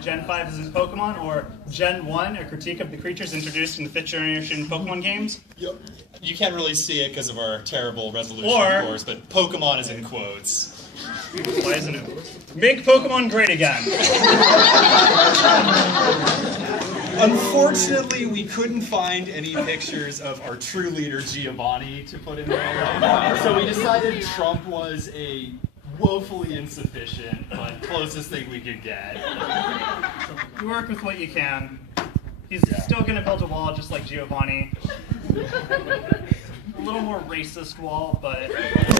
Gen 5 is in Pokemon, or Gen 1, a critique of the creatures introduced in the 5th generation Pokemon games. Yep. You can't really see it because of our terrible resolution, Or, of course, but Pokemon is in quotes. Why isn't it? Make Pokemon great again. Unfortunately, we couldn't find any pictures of our true leader, Giovanni, to put in there. So we decided Trump was a woefully insufficient, but closest thing we could get. You work with what you can. He's still going to build a wall just like Giovanni. A little more racist wall, but...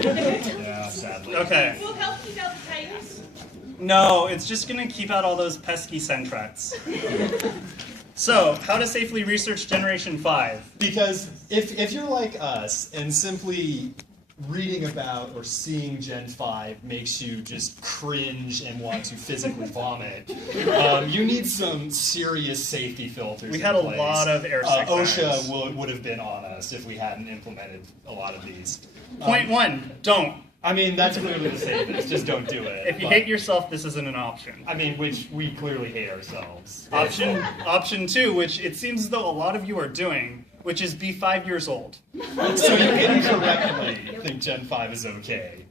Yeah, sadly. Okay. Will help keep out the Titans? No, it's just going to keep out all those pesky Sentrets. So, how to safely research Generation 5? Because if you're like us and simply reading about or seeing Gen 5 makes you just cringe and want to physically vomit, you need some serious safety filters. We had a lot of airsick OSHA would have been on us if we hadn't implemented a lot of these. Point 1, don't. I mean, that's clearly the safest. Just don't do it. If you hate yourself, this isn't an option. I mean, which we clearly hate ourselves. Option 2, which it seems as though a lot of you are doing, which is be 5 years old. So you incorrectly think Gen 5 is okay.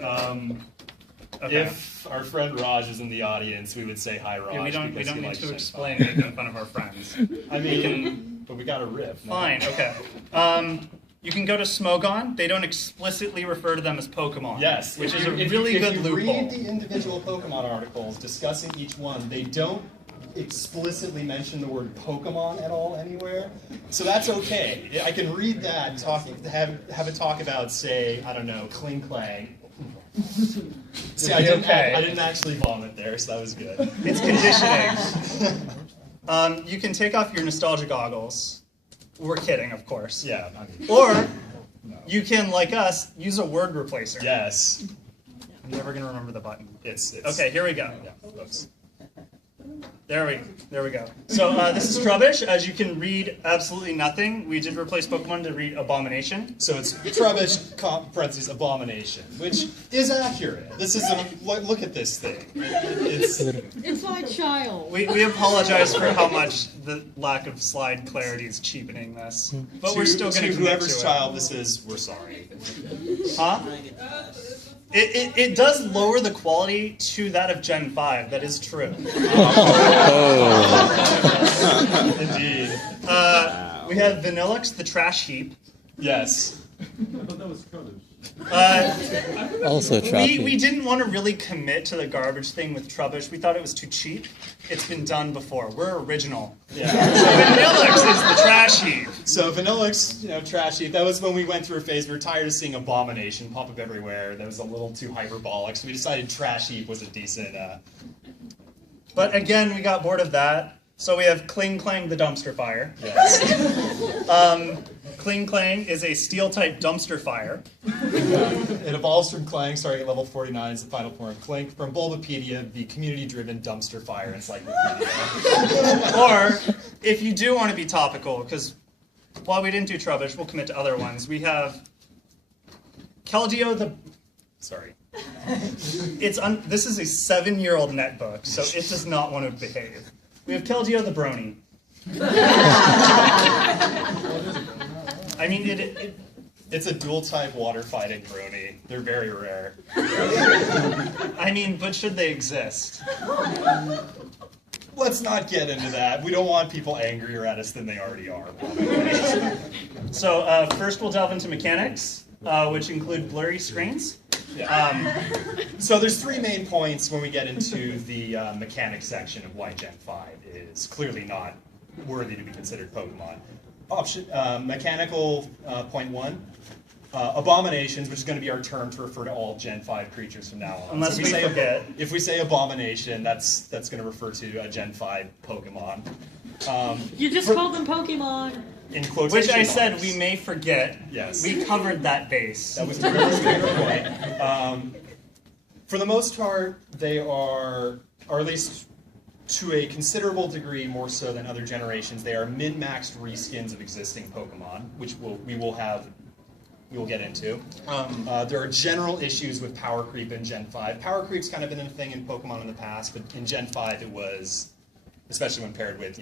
Okay. If our friend Raj is in the audience, we would say hi, Raj. Yeah, we don't because he need likes to Gen explain 5. making fun of our friends. I mean, but we got a riff. No? Fine, okay. You can go to Smogon. They don't explicitly refer to them as Pokemon. Yes. Which is a really good loophole. If you read the individual Pokemon articles discussing each one, they don't explicitly mention the word Pokemon at all anywhere. So that's okay. I can read that, have it talk about, say, I don't know, Kling Clang. See, I didn't actually vomit there, so that was good. It's conditioning. You can take off your nostalgia goggles. We're kidding, of course. Yeah. I mean, or you can, like us, use a word replacer. Yes. I'm never going to remember the button. It's okay, here we go. Yeah, oops. There we go. So this is Trubbish. As you can read absolutely nothing. We did replace Pokemon to read Abomination. So it's Trubbish, parentheses, Abomination, which is accurate. This is look at this thing. It's my child. We apologize for how much the lack of slide clarity is cheapening this, but we're still going to commit whoever's to child this is. We're sorry. Huh? It does lower the quality to that of Gen 5. That is true. Indeed. We have Vanilluxe, the trash heap. Yes. I thought that was Trubbish. Also trash. We didn't want to really commit to the garbage thing with Trubbish. We thought it was too cheap. It's been done before. We're original. Yeah. So Vanilluxe is the trash heap. So Vanilluxe, trash heap. That was when we went through a phase. We were tired of seeing Abomination pop up everywhere. That was a little too hyperbolic. So we decided trash heap was a decent. But again, we got bored of that. So we have Kling Clang the Dumpster Fire. Yes. Kling Clang is a steel-type dumpster fire. It evolves from Clang, starting at level 49 is the final form. Clang from Bulbapedia, the community-driven dumpster fire encyclopedia. Or, if you do want to be topical, because while we didn't do Trubbish, we'll commit to other ones. We have Keldeo the... Sorry. This is a 7-year-old netbook, so it does not want to behave. We have Keldeo the Brony. I mean, it's a dual-type water-fighting brony. They're very rare. I mean, but should they exist? Let's not get into that. We don't want people angrier at us than they already are. So first we'll delve into mechanics, which include blurry screens. Yeah. So there's 3 main points when we get into the mechanics section of why Gen 5 is clearly not worthy to be considered Pokemon. Mechanical point 1, abominations, which is going to be our term to refer to all Gen 5 creatures from now on. Unless we forget. If we say abomination, that's going to refer to a Gen 5 Pokemon. You just called them Pokemon. In quotation Which I marks. said we may forget. Yes. We covered that base. That was a really good point. For the most part, they are, or at least to a considerable degree more so than other generations, they are min-maxed reskins of existing Pokemon, which we will have we will get into. There are general issues with power creep in Gen 5. Power creep's kind of been a thing in Pokemon in the past, but in Gen 5 it was, especially when paired with,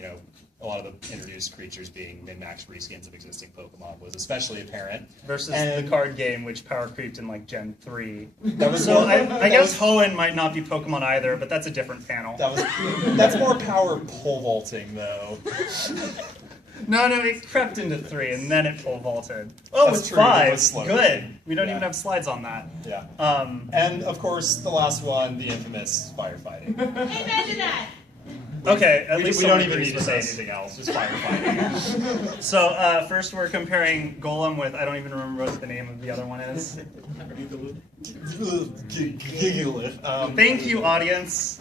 a lot of the introduced creatures being min-max reskins of existing Pokemon, was especially apparent. Versus the card game, which power creeped in like Gen 3. That was so I guess Hoenn might not be Pokemon either, but that's a different panel. That's more power pole vaulting though. No, it crept into 3 and then it pole vaulted. Oh, That's it's true, 5. it was slow. Good. We don't Yeah. even have slides on that. Yeah. And of course, the last one, the infamous firefighting. Amen to that. Okay, at least we don't someone even agrees need to with say us. anything else, just firefighting. So first we're comparing Golem with, I don't even remember what the name of the other one is. Gigalith. Thank you, audience.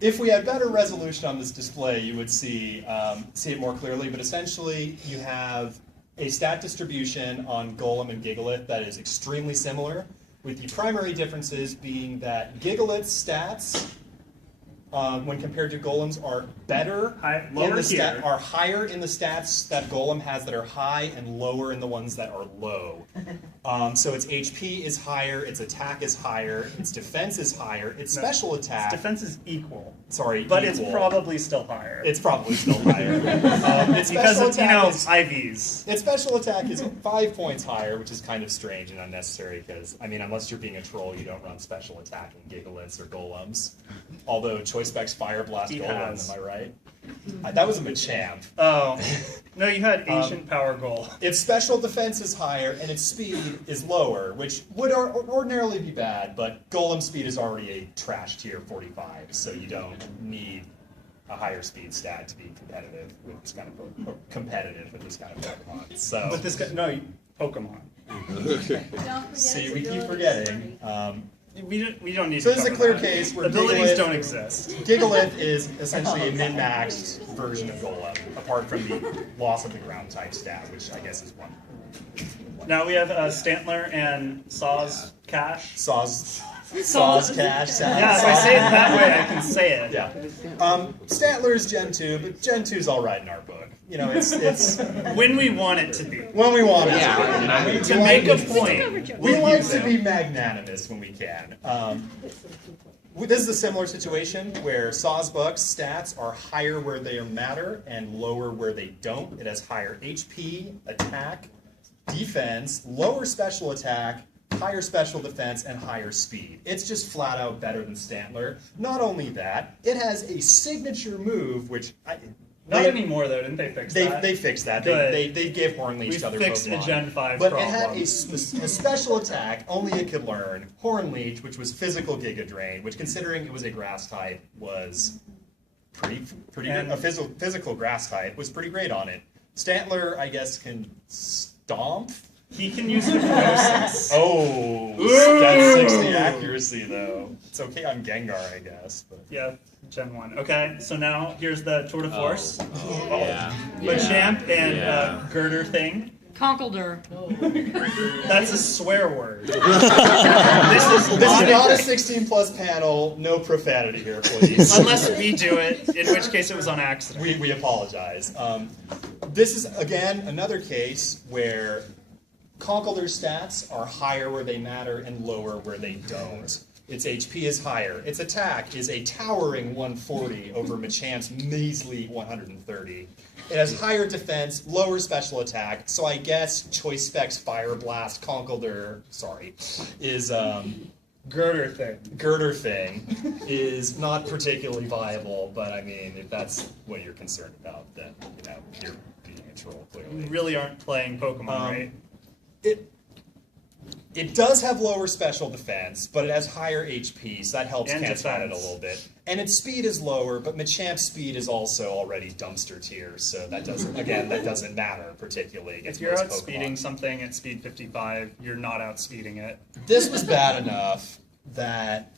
If we had better resolution on this display, you would see it more clearly, but essentially you have a stat distribution on Golem and Gigalith that is extremely similar, with the primary differences being that Gigalith's stats, when compared to Golem's, are better, are higher in the stats that Golem has that are high, and lower in the ones that are low. So its HP is higher, its attack is higher, its defense is higher, its special attack... Its defense is equal. Sorry, but equal. it's probably still higher. It's probably still higher. Its because special it's, attack is, IVs. Its special attack is 5 points higher, which is kind of strange and unnecessary because, I mean, unless you're being a troll, you don't run special attack in Gigaliths or Golems. Although Choice Specs Fire Blast Golem, am I right? That was a Machamp. Oh. No, you had Ancient Power Goal. Its special defense is higher, and its speed is lower, which would ordinarily be bad, but Golem speed is already a trash tier 45, so you don't need a higher speed stat to be competitive with this kind of Pokemon. So with this no Pokemon. See, we keep forgetting. We don't need so to this is a clear case where abilities don't exist. Gigalith is essentially a min-maxed version of Golem, apart from the loss of the ground type stat, which I guess is one. Now we have Stantler and Saw's Cash. Saw's Cash. Yeah, if I say it that way, I can say it. Yeah. Stantler's Gen 2, but Gen 2's all right in our book. It's when we want it to be. When we want it to be. To make a point. We like to be magnanimous when we can. This is a similar situation where Sawsbuck's stats are higher where they matter and lower where they don't. It has higher HP, attack, defense, lower special attack, higher special defense, and higher speed. It's just flat out better than Stantler. Not only that, it has a signature move, which... Not anymore, though. Didn't they fix that? They fixed that. Good. They gave Hornleash to other Pokemon. We fixed a Gen 5 But problem. it had a special attack only it could learn, Hornleach, which was physical Giga Drain, which, considering it was a grass type, was pretty good. A physical grass type was pretty great on it. Stantler, I guess, can stomp? He can use Hypnosis. Oh, that's 60 accuracy, though. It's okay, I'm Gengar, I guess. But. Yeah, Gen 1. Okay, so now here's the Tour de Force. Yeah. Machamp and Girder thing. Conkeldurr. That's a swear word. This is not a 16+ panel. No profanity here, please. Unless we do it, in which case it was on accident. We apologize. This is, again, another case where Conkeldurr's stats are higher where they matter and lower where they don't. Its HP is higher. Its attack is a towering 140 over Machamp's measly 130. It has higher defense, lower special attack, so I guess Choice Specs Fire Blast Conkeldurr, is Girder thing is not particularly viable, but I mean, if that's what you're concerned about, then you're being a troll, clearly. You really aren't playing Pokemon, right? It does have lower special defense, but it has higher HP, so that helps And cancel it a defense. little bit. And its speed is lower, but Machamp's speed is also already dumpster tier, so that doesn't matter particularly against If you're most outspeeding Pokemon. something at speed 55, you're not outspeeding it. This was bad enough that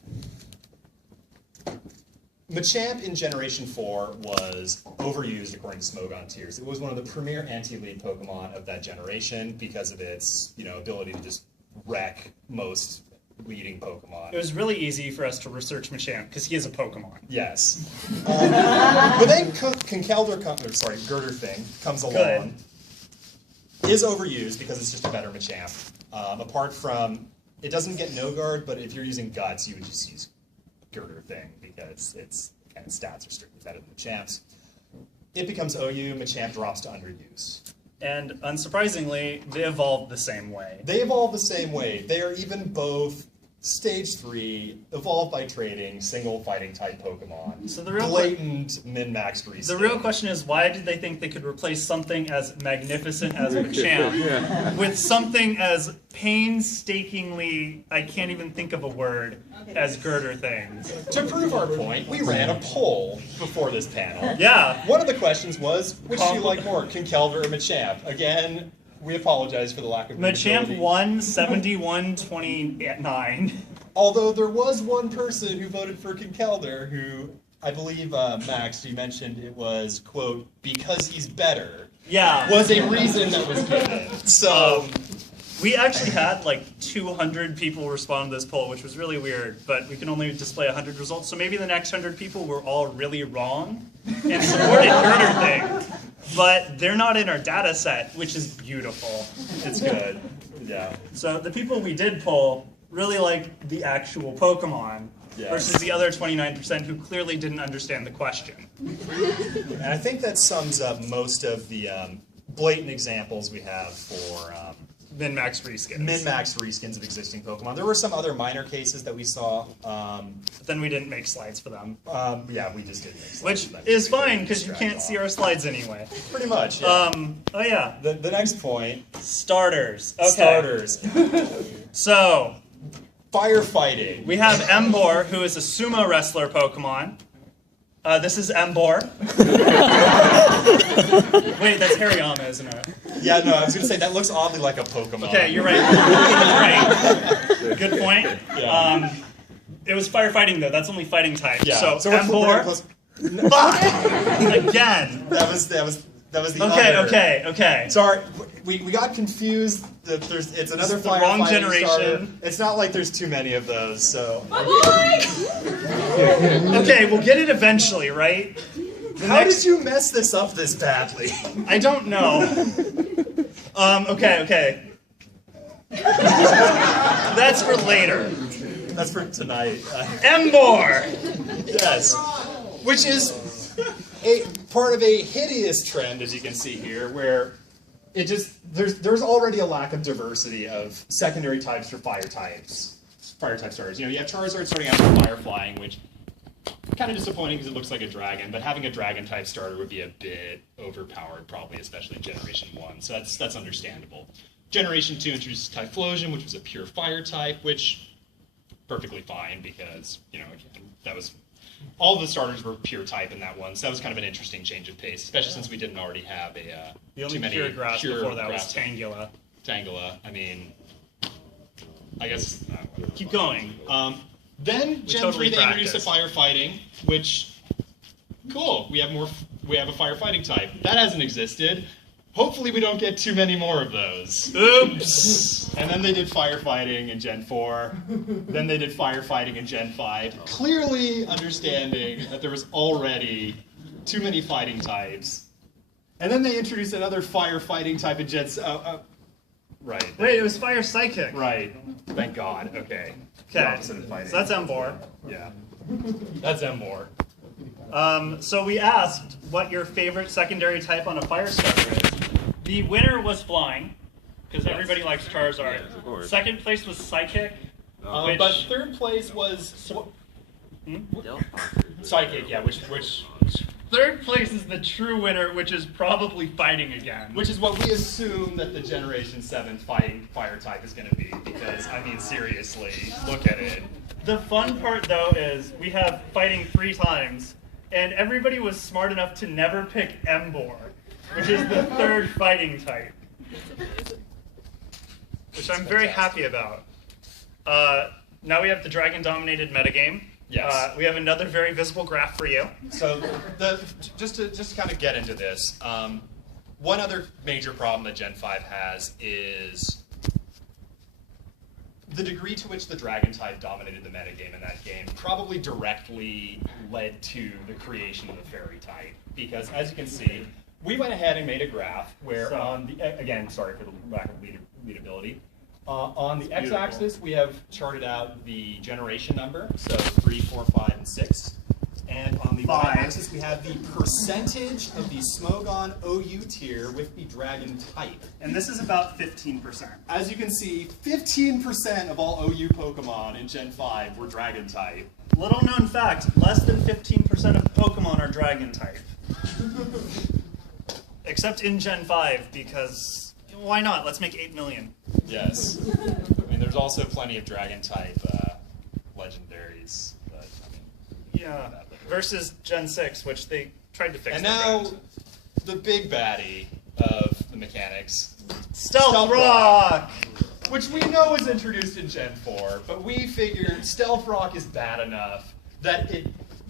Machamp in Generation 4 was overused according to Smogon tiers. It was one of the premier anti-lead Pokemon of that generation because of its ability to just wreck most leading Pokemon. It was really easy for us to research Machamp because he is a Pokemon. Yes. But then Girder thing comes along. is overused because it's just a better Machamp. Apart from, it doesn't get no guard, but if you're using Guts, you would just use Girder Thing because its kind of stats are strictly better than Machamp's. It becomes OU, Machamp drops to underuse. And unsurprisingly, they evolved the same way. They evolve the same way. They are even both Stage 3, evolved by trading, single fighting type Pokemon. So the real blatant min-maxed reskin. The real question is, why did they think they could replace something as magnificent as Machamp with something as painstakingly, I can't even think of a word, as Girder Things? To prove our point, we ran a poll before this panel. Yeah. One of the questions was, which do you like more, Conkeldurr or Machamp? Again, we apologize for the lack of Machamp won 71-29. Although there was one person who voted for Conkeldurr who, I believe, Max, you mentioned it was, quote, because he's better. Yeah. Was a reason that was given. So... we actually had like 200 people respond to this poll, which was really weird, but we can only display 100 results, so maybe the next 100 people were all really wrong and supported Girder Thing. But they're not in our data set, which is beautiful. It's good. Yeah. So the people we did poll really like the actual Pokemon versus the other 29% who clearly didn't understand the question. And I think that sums up most of the blatant examples we have for min-max reskins. Min-max reskins of existing Pokemon. There were some other minor cases that we saw. But then we didn't make slides for them. Yeah, we just didn't make slides. Which for them. is fine, because you can't see our slides anyway. Pretty much, yeah. Oh yeah. The next point. Starters. Okay. Starters. So. Firefighting. We have Emboar, who is a sumo wrestler Pokemon. This is Emboar. Wait, that's Hariyama, isn't it? Yeah, no, I was going to say, that looks oddly like a Pokemon. Okay, you're right. You're right. Good point. Yeah. It was firefighting, though. That's only fighting type. Yeah. So we're Emboar. Again. That was the other. Okay. Sorry, we got confused. It's another the wrong firefighting generation. starter. It's not like there's too many of those, so... Okay, we'll get it eventually, right? How did you mess this up this badly? I don't know. Okay. That's for later. That's for tonight. Emboar! Yes. Which is a part of a hideous trend, as you can see here, where it just there's already a lack of diversity of secondary types for fire type starters. You know, you have Charizard starting out with Fire Flying, which kind of disappointing because it looks like a dragon, but having a dragon type starter would be a bit overpowered, probably, especially in Generation 1. So that's understandable. Generation 2 introduces Typhlosion, which was a pure fire type, which perfectly fine because, you know, again, that was all the starters were pure type in that one, so that was kind of an interesting change of pace, especially since we didn't already have the only too many pure grass before that was grass Tangela. Tangela. I mean, I guess. Keep going. Then Gen 3 they introduced a firefighting, which cool. We have a firefighting type that hasn't existed. Hopefully we don't get too many more of those. Oops! And then they did firefighting in Gen 4. Then they did firefighting in Gen 5. Clearly understanding that there was already too many fighting types. And then they introduced another firefighting type in Gen... right. Wait, it was Fire Psychic. Right. Thank God. Okay. Okay. So that's Emboar. Yeah. That's Emboar. So we asked what your favorite secondary type on a fire starter is. The winner was Flying, because everybody likes Charizard. Yes, of course. Second place was Psychic. But third place was Psychic, yeah, which Third place is the true winner, which is probably Fighting again. which is what we assume that the Generation 7 fighting fire type is going to be, because, I mean, seriously, look at it. The fun part, though, is we have Fighting 3 times, and everybody was smart enough to never pick Emboar, which is the third fighting type. Which I'm very happy about. Now we have the dragon-dominated metagame. Yes. We have another very visible graph for you. So, just to kind of get into this, one other major problem that Gen 5 has is the degree to which the dragon type dominated the metagame in that game probably directly led to the creation of the fairy type. Because, as you can see, we went ahead and made a graph where on the, again, sorry for the lack of readability. On the x-axis, we have charted out the generation number, so 3, 4, 5, and 6. And on the y-axis, we have the percentage of the Smogon OU tier with the dragon type. And this is about 15%. As you can see, 15% of all OU Pokemon in Gen 5 were dragon type. Little known fact, less than 15% of Pokemon are dragon type. Except in Gen 5, because why not? Let's make 8 million. Yes. I mean, there's also plenty of dragon type legendaries. But, I mean, yeah. Versus Gen 6, which they tried to fix. And now, the big baddie of the mechanics. Stealth Rock! Which we know was introduced in Gen 4, but we figured Stealth Rock is bad enough that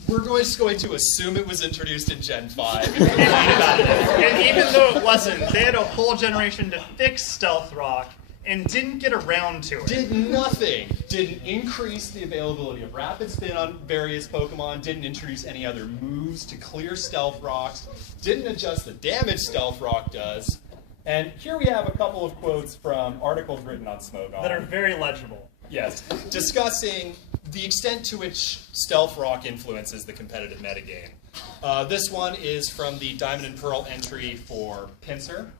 we're just going to assume it was introduced in Gen 5. And even though it wasn't, they had a whole generation to fix Stealth Rock and didn't get around to it. Did nothing. Didn't increase the availability of Rapid Spin on various Pokemon, didn't introduce any other moves to clear Stealth Rocks, didn't adjust the damage Stealth Rock does. And here we have a couple of quotes from articles written on Smogon. That are very legible. Yes, discussing the extent to which Stealth Rock influences the competitive metagame. This one is from the Diamond and Pearl entry for Pinsir,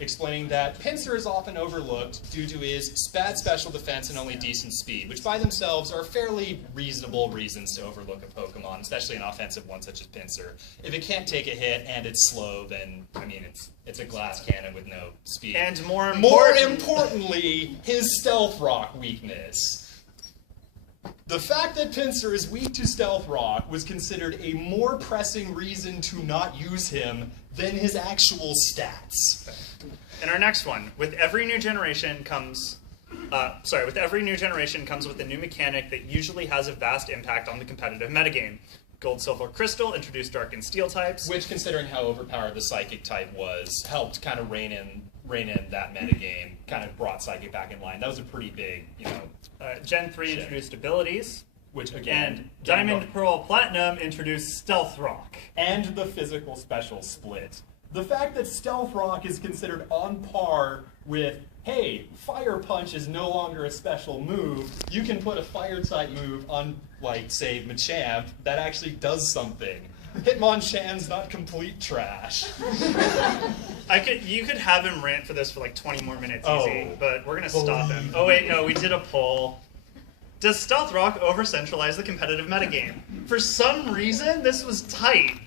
explaining that Pinsir is often overlooked due to his bad special defense and only decent speed, which by themselves are fairly reasonable reasons to overlook a Pokemon, especially an offensive one such as Pinsir. If it can't take a hit and it's slow, then, I mean, it's a glass cannon with no speed. And more importantly, his Stealth Rock weakness. The fact that Pinsir is weak to Stealth Rock was considered a more pressing reason to not use him than his actual stats. And our next one, with every new generation comes with a new mechanic that usually has a vast impact on the competitive metagame. Gold, Silver, Crystal introduced Dark and Steel types. Which, considering how overpowered the Psychic type was, helped kind of rein in that metagame, kind of brought Psychic back in line. That was a pretty big, Gen 3 introduced abilities. Which, again... And Diamond, Pearl, Platinum introduced Stealth Rock. And the physical special split. The fact that Stealth Rock is considered on par with, hey, Fire Punch is no longer a special move, you can put a Fire-type move on, like, say, Machamp, that actually does something. Hitmonchan's not complete trash. You could have him rant for this for like 20 more minutes easy, but we're going to stop him. Oh wait, no, we did a poll. Does Stealth Rock over-centralize the competitive metagame? For some reason, this was tight.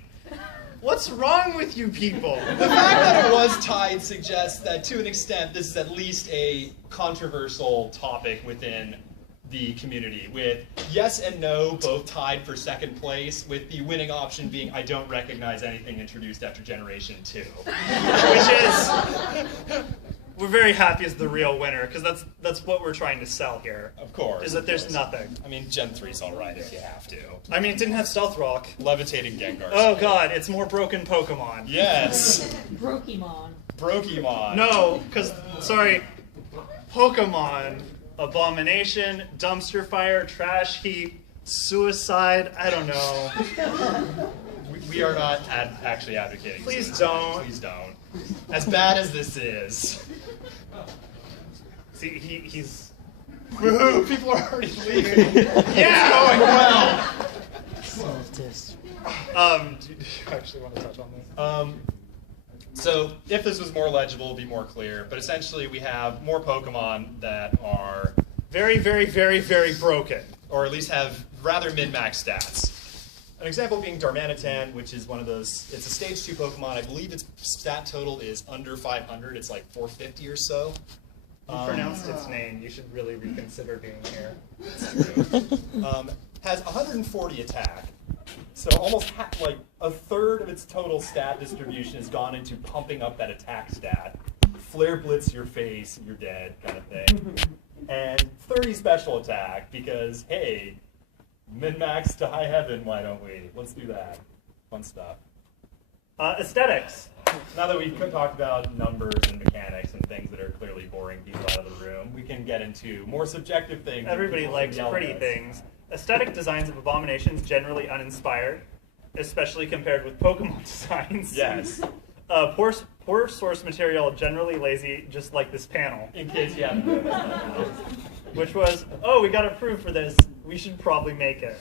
What's wrong with you people? The fact that it was tied suggests that, to an extent, this is at least a controversial topic within the community, with yes and no both tied for second place, with the winning option being I don't recognize anything introduced after Generation 2. Which is, we're very happy as the real winner, because that's what we're trying to sell here. Of course. Is that there's nothing. I mean, Gen 3's alright if you have to. I mean, it didn't have Stealth Rock. Levitating Gengar. Oh god, it's more broken Pokemon. Yes. Brokemon. Brokemon. No, because, sorry, Pokemon, Abomination, Dumpster Fire, Trash Heap, Suicide, I don't know. We are not actually advocating. Please suicide. don't. Please don't. As bad as this is. See, he's... Woohoo! People are already leaving. Yeah, going well. Do you actually want to touch on this? So, if this was more legible, it'd be more clear. But essentially, we have more Pokemon that are very, very, very, very broken. Or at least have rather min-max stats. An example being Darmanitan, which is one of those, it's a stage 2 Pokemon. I believe its stat total is under 500. It's like 450 or so. You pronounced its name. You should really reconsider being here. Has 140 attack. So almost like a third of its total stat distribution has gone into pumping up that attack stat. Flare Blitz your face, you're dead kind of thing. And 30 special attack because, hey, min-max to high heaven, why don't we? Let's do that. Fun stuff. Aesthetics. Now that we've talked about numbers and mechanics and things that are clearly boring people out of the room, we can get into more subjective things. Everybody likes pretty things. Aesthetic designs of Abominations generally uninspired, especially compared with Pokemon designs. Yes. Poor source material, generally lazy, just like this panel, in case you haven't noticed. Which was, oh, we got approved for this. We should probably make it.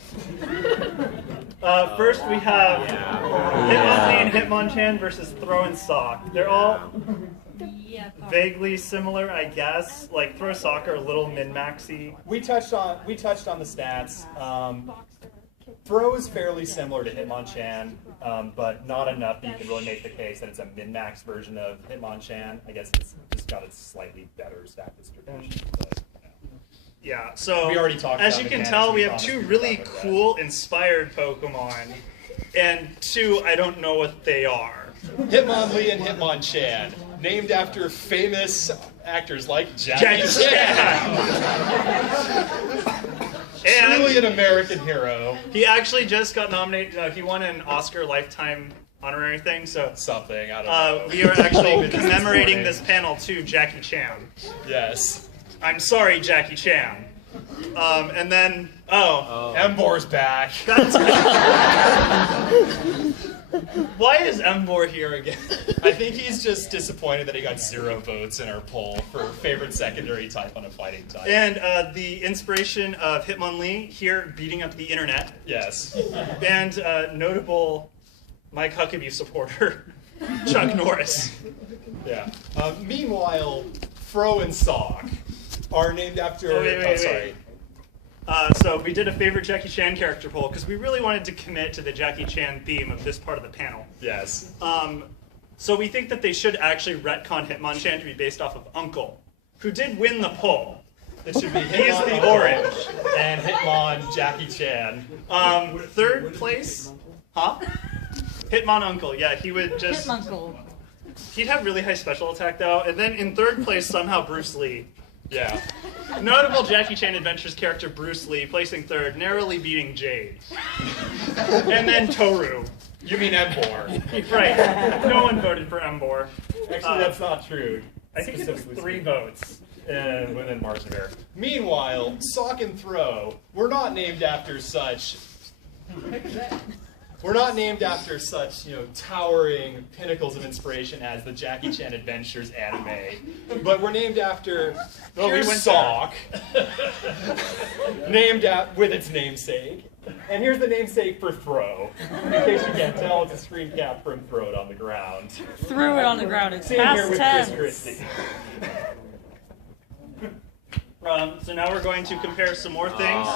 First, we have Hitmonchan and Hitmonchan versus Throw and Sock. They're all vaguely similar, I guess. Like Throw Sock are a little min-maxy. We touched on the stats. Throw is fairly similar to Hitmonchan, but not enough that you can really make the case that it's a min-max version of Hitmonchan. I guess it's just got a slightly better stat distribution. But, yeah, so we already talked as about you can mechanics, tell, we we have promised two we would really talk about cool, inspired Pokemon, and two I don't know what they are. Hitmonlee and Hitmonchan, named after famous actors like Jackie Chan. And truly an American hero. he actually just got nominated. He won an Oscar Lifetime honorary thing. So Something, I don't know. we are actually commemorating this panel to Jackie Chan. Yes. I'm sorry, Jackie Chan. And then Embor's back. Why is Embor here again? I think he's just disappointed that he got 0 votes in our poll for favorite secondary type on a fighting type. And the inspiration of Hitmonlee here beating up the internet. Yes. And notable Mike Huckabee supporter, Chuck Norris. Yeah. Meanwhile, Fro and Sock are named after... Oh, wait. sorry. So we did a favorite Jackie Chan character poll because we really wanted to commit to the Jackie Chan theme of this part of the panel. Yes. So we think that they should actually retcon Hitmonchan to be based off of Uncle, who did win the poll. It should be He is Hitmon the Uncle orange. and Hitmon Jackie Chan. Third place, Hitmon Uncle. Yeah, he would just. Hitmonchan. He'd have really high special attack though, and then in third place somehow Bruce Lee. Yeah. Notable Jackie Chan Adventures character Bruce Lee placing third, narrowly beating Jade. And then Toru. You mean Embor. Right. No one voted for Embor. Actually, that's not true. I think it was 3 votes. Within margin of error. Meanwhile, Sock and Throw were not named after such... We're not named after such, towering pinnacles of inspiration as the Jackie Chan Adventures anime, but we're named after here's Sock, named with its namesake, and here's the namesake for Throw. In case you can't tell, it's a screen cap from Throw It on the ground. Threw it on the ground. It's Same here past with tense. Chris Christie. So now we're going to compare some more things.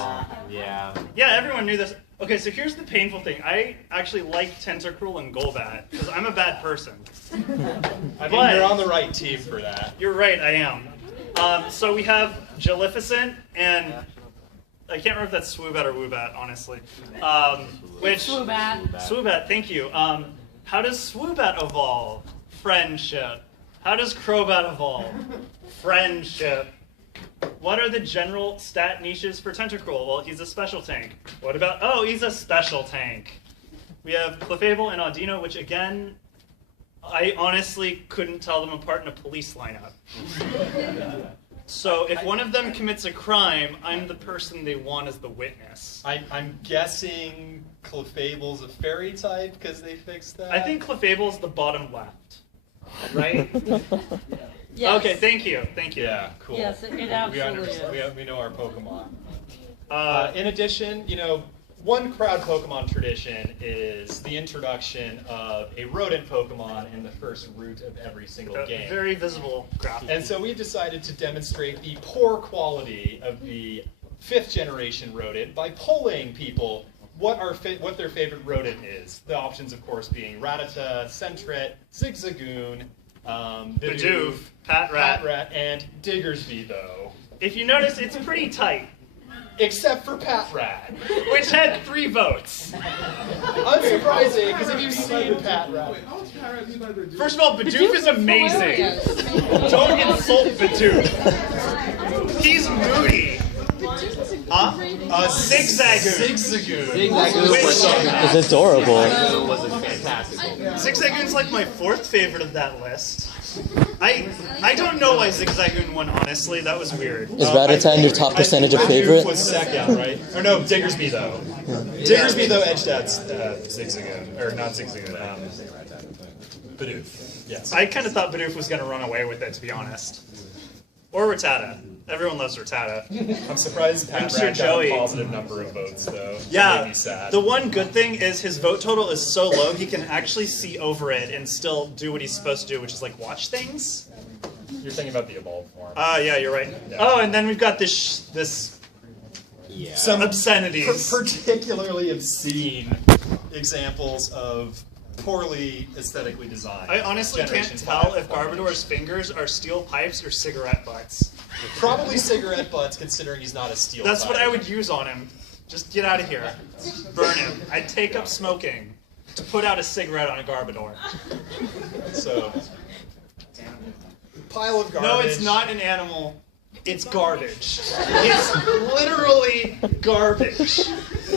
Yeah. Yeah, everyone knew this. Okay, so here's the painful thing. I actually like Tentacruel and Golbat, because I'm a bad person. I mean, you're on the right team for that. You're right, I am. So we have Jaleficent, and I can't remember if that's Swoobat or Woobat, honestly. Swoobat, thank you. How does Swoobat evolve? Friendship. How does Crobat evolve? Friendship. What are the general stat niches for Tentacruel? Well, he's a special tank. What about, he's a special tank. We have Clefable and Audino, which again, I honestly couldn't tell them apart in a police lineup. So if one of them commits a crime, I'm the person they want as the witness. I'm guessing Clefable's a fairy type because they fixed that? I think Clefable's the bottom left, right? Yes. Okay, thank you. Yeah, cool. Yes, it absolutely is. We know our Pokemon. In addition, one crowd Pokemon tradition is the introduction of a rodent Pokemon in the first route of every single game. Very visible graphic. And so we've decided to demonstrate the poor quality of the 5th generation rodent by polling people what their favorite rodent is. The options, of course, being Rattata, Sentret, Zigzagoon, Bidoof, Patrat, and Diggersby, though. If you notice, it's pretty tight. Except for Patrat. Which had 3 votes. Unsurprising, because if you've seen Patrat... First of all, Bidoof is amazing. Don't insult Bidoof. He's moody. Huh? Zigzagoon. It's adorable. Was a fantastic. Zigzagoon's like my 4th favorite of that list. I don't know why Zigzagoon won, honestly. That was weird. Is Rattatan your top percentage of favorite? Was second, right? Or no, Diggersby though. Diggersby though edged out Zigzagoon, or not Zigzagoon. Bidoof. Yes. I kind of thought Bidoof was going to run away with it, to be honest. Or Rattata. Everyone loves Rattata. I'm surprised Pat sure racked out Joey- a positive number of votes though. It made Yeah, me sad. the one good thing is his vote total is so low he can actually see over it and still do what he's supposed to do, which is like watch things. You're thinking about the evolved form. Yeah, you're right. Yeah. Oh, and then we've got this Some obscenities. particularly obscene examples of poorly aesthetically designed. I honestly Generation can't tell 5 if Garbodor's fingers are steel pipes or cigarette butts. Probably cigarette butts, considering he's not a steel. That's what type. I would use on him. Just get out of here. Burn him. I'd take up smoking to put out a cigarette on a Garbodor. So, pile of garbage. No, it's not an animal. It's garbage. It's literally garbage.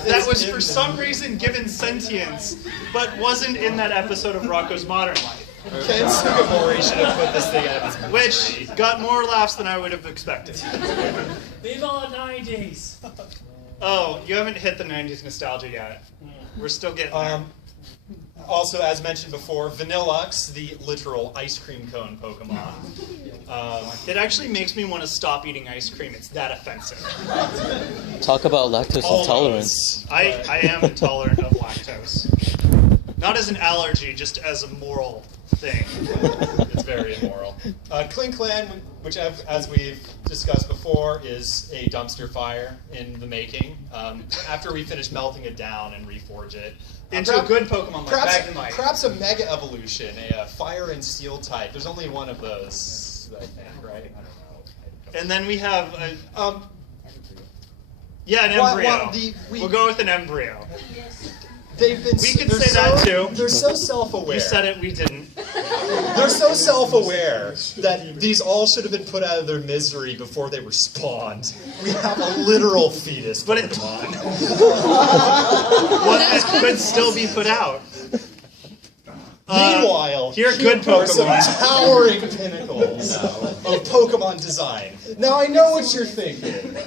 That was for some reason given sentience, but wasn't in that episode of Rocko's Modern Life. Ken Sugimori should have put this thing out. Which got more laughs than I would have expected. Viva la 90s! Oh, you haven't hit the 90s nostalgia yet. We're still getting there. Also, as mentioned before, Vanilluxe, the literal ice cream cone Pokemon. It actually makes me want to stop eating ice cream. It's that offensive. Talk about lactose intolerance. I am intolerant of lactose. Not as an allergy, just as a moral thing. It's very immoral. Klinklan, which, as we've discussed before, is a dumpster fire in the making. After we finish melting it down and reforge it. Into a good Pokemon like Magnemite. Perhaps a Mega Evolution, a Fire and Steel type. There's only one of those, I think, right? I don't know. And then we have an Well, embryo. We'll go with an embryo. They've been. We could say that too. They're so self-aware. You said it, we didn't. They're so self-aware that these all should have been put out of their misery before they were spawned. We have a literal fetus But it- Pokemon. One that could still be put out. Meanwhile, here are good are some Pokemon. towering pinnacles of Pokemon design. Now I know what you're thinking.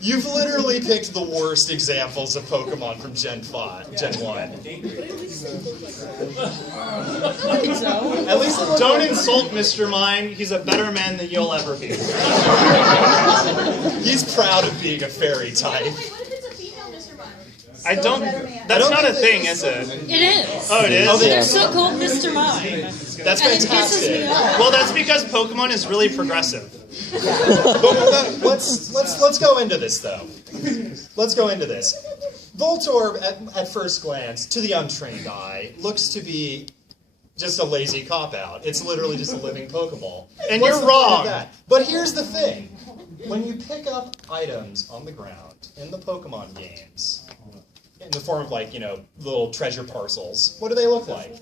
You've literally picked the worst examples of Pokemon from Gen 5, Gen 1. At least Don't insult Mr. Mime. He's a better man than you'll ever be. he's proud of being a fairy type. What if it's a female Mr. Mime? I don't. That's not a thing, is it? It is. Oh, it is? Oh, they- They're still called Mr. Mime. That's And it pisses me fantastic. off. Well, that's because Pokemon is really progressive. But let's go into this though. Let's go into this. Voltorb, at first glance, to the untrained eye, looks to be just a lazy cop-out. It's literally just a living Pokeball. And What's you're the point of wrong. that? But here's the thing. When you pick up items on the ground in the Pokemon games, in the form of little treasure parcels, what do they look like?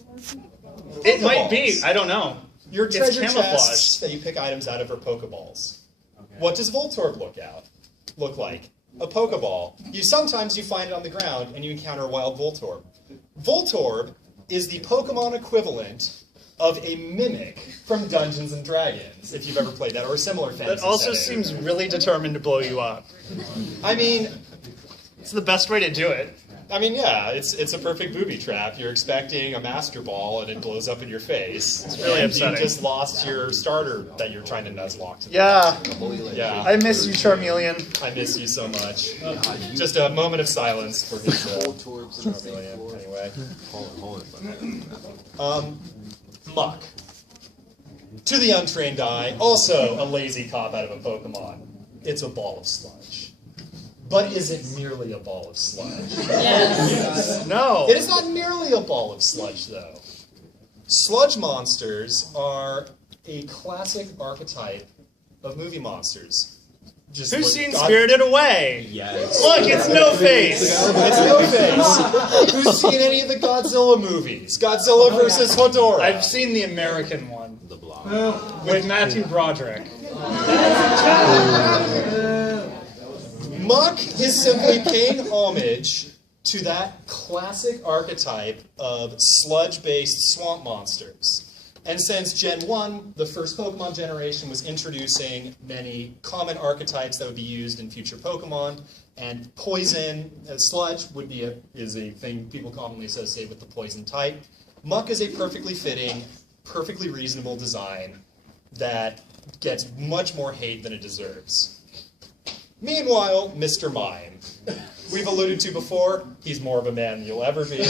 It might be. Pokeballs. I don't know. Your It's treasure camouflage. chests that you pick items out of are Pokeballs. What does Voltorb look like? A Pokeball. Sometimes you find it on the ground and you encounter a wild Voltorb. Voltorb is the Pokemon equivalent of a mimic from Dungeons and Dragons, if you've ever played that, or a similar fantasy That also setting. seems really determined to blow you up. I mean, It's the best way to do it. yeah, it's a perfect booby trap. You're expecting a Master Ball and it blows up in your face. It's really upsetting. You just lost your starter that you're trying to nuzlocke to. Yeah. Yeah. I miss you, Charmeleon. I miss you so much. Just a moment of silence for his Charmeleon, anyway. Muck. To the untrained eye, also a lazy cop out of a Pokemon. It's a ball of sludge. But is it merely a ball of sludge? Yes. No. It is not merely a ball of sludge, though. Sludge monsters are a classic archetype of movie monsters. Just Who's look- seen God- Spirited Away? Yes. Look, it's No Face. It's no face. Who's seen any of the Godzilla movies? Godzilla versus Hedorah. I've seen the American one The block. with Matthew Broderick. Muck is simply paying homage to that classic archetype of sludge-based swamp monsters. And since Gen 1, the first Pokemon generation was introducing many common archetypes that would be used in future Pokemon, and Poison, Sludge, is a thing people commonly associate with the Poison type. Muck is a perfectly fitting, perfectly reasonable design that gets much more hate than it deserves. Meanwhile, Mr. Mime. We've alluded to before, he's more of a man than you'll ever be.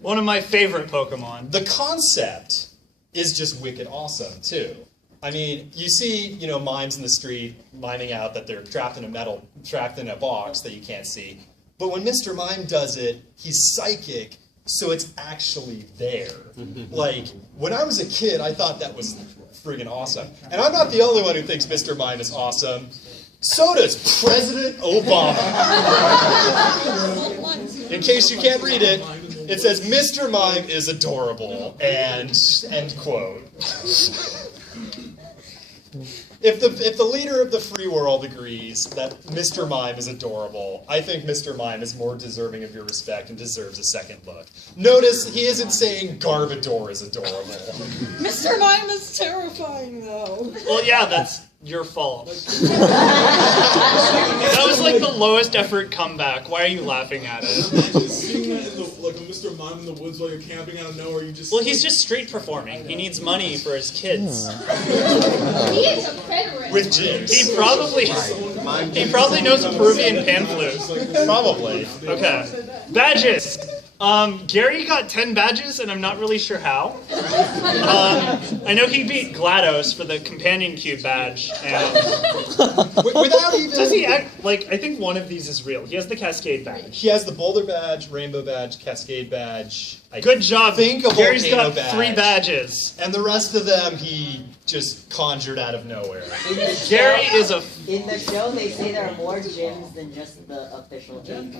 One of my favorite Pokemon. The concept is just wicked awesome, too. I mean, you see, mimes in the street miming out that they're trapped in a box that you can't see. But when Mr. Mime does it, he's psychic, so it's actually there. Like, when I was a kid, I thought that was friggin' awesome. And I'm not the only one who thinks Mr. Mime is awesome. So does President Obama. In case you can't read it, it says, Mr. Mime is adorable, and end quote. If the leader of the free world agrees that Mr. Mime is adorable, I think Mr. Mime is more deserving of your respect and deserves a second look. Notice he isn't saying Garbodor is adorable. Mr. Mime is terrifying, though. Well, yeah, that's your fault. That was like the lowest effort comeback. Why are you laughing at it? Imagine seeing that in like a Mr. Mime in the woods while you're camping out of nowhere. You just Well, he's just street performing. He needs money for his kids. He is a preterist. With gyms. He probably knows Peruvian pan flute. Probably. Okay. Badges. Gary got 10 badges, and I'm not really sure how. I know he beat GLaDOS for the Companion Cube badge, and Without even... does he act like? I think one of these is real. He has the Cascade badge. He has the Boulder badge, Rainbow badge, Cascade badge. Good job. Think a Gary's volcano got badge. 3 badges. And the rest of them he just conjured out of nowhere. Gary is a. In the show, they say there are more gyms than just the official gym.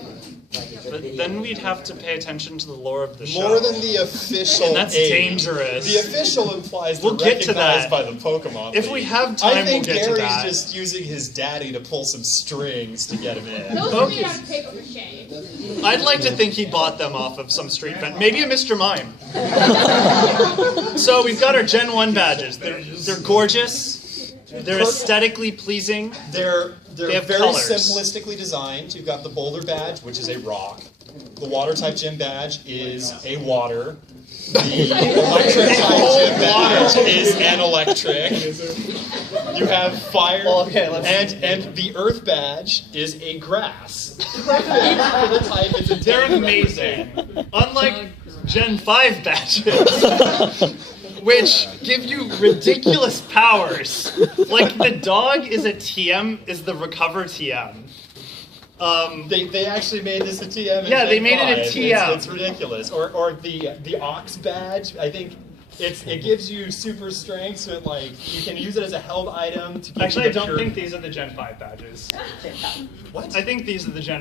Like it's a But video then we'd game. have to pay attention to the lore of the show. More than the official And that's aid. dangerous. The official implies We'll they're get to recognized that. by the Pokemon If League. we have time, I think we'll get to Gary's that. just using his daddy to pull some strings to get him in. Those are made out of paper mache. I'd like to think he bought them off of some street vendor. Maybe a Mr. Mime. So we've got our Gen 1 badges. They're gorgeous. They're aesthetically pleasing. They're They have very colors. simplistically designed. You've got the Boulder badge, which is a rock. The Water type gym badge is a water. The Electric type gym badge is an electric. You have fire, and the Earth badge is a grass. Perfect for the type it's intended They're to amazing. represent. Unlike Gen 5 badges, which give you ridiculous powers. Like the dog is a TM, is the Recover TM. They actually made this a TM. Yeah, they made it a TM. It's ridiculous. Or the Ox badge. I think it gives you super strength, so you can use it as a held item to keep Actually, I you don't pure- think these are the Gen 5 badges. What? I think these are the Gen